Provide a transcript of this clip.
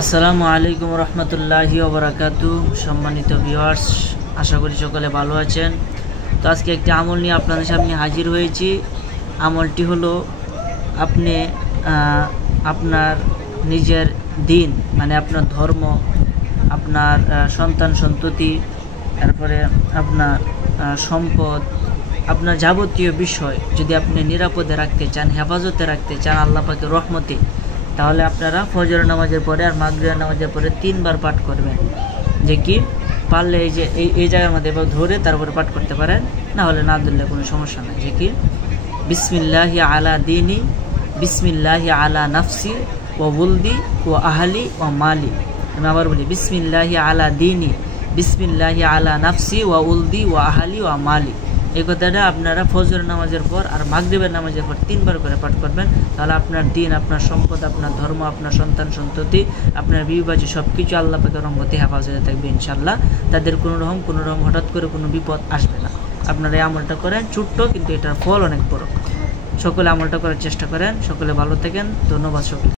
আসসালামু আলাইকুম রহমতুল্লাহি ওয়া বারাকাতুহু। সম্মানিত ভিউয়ার্স, আশা করি সকলে ভালো আছেন। তো আজকে একটি আমল নিয়ে আপনাদের সামনে হাজির হয়েছি। আমলটি হলো আপনি আপনার নিজের দিন মানে আপনার ধর্ম, আপনার সন্তান সন্ততি, তারপরে আপনার সম্পদ, আপনার যাবতীয় বিষয় যদি আপনি নিরাপদে রাখতে চান, হেফাজতে রাখতে চান আল্লাহ পাকের রহমতে, তাহলে আপনারা ফজর নামাজের পরে আর মাগরিব নামাজের পরে 3 বার পাঠ করবেন। যে কি পারলে এই যে এই জায়গার মধ্যে এবার ধরে তারপরে পাঠ করতে পারেন, না হলে না ধরলে কোনো সমস্যা নাই। যে কি বিসমিল্লাহি আলা দিনী, বিসমিল্লাহি আলা নাফসি ও বুলদি ও আহলি ও মালি। আমি আবার বলি, বিসমিল্লাহি আলা দিনী, বিসমিল্লাহি আলা নাফসি ওয়া উলদি ওয়া আহলি ওয়া মালি। এই কথাটা আপনারা ফজর নামাজের পর আর মাগরিবের নামাজের পর 3 বার করে পাঠ করবেন। তাহলে আপনার দিন, আপনার সম্পদ, আপনার ধর্ম, আপনার সন্তান সন্ততি, আপনার বিবাজি সব কিছু আল্লাহ পাকের রহমতে হেফাজতে থাকবে ইনশাল্লাহ। তাদের কোনো রকম হঠাৎ করে কোনো বিপদ আসবে না। আপনারা এই আমলটা করেন, ছোট্ট কিন্তু এটার ফল অনেক বড়। সকলে আমলটা করার চেষ্টা করেন। সকলে ভালো থাকেন। ধন্যবাদ সকলে।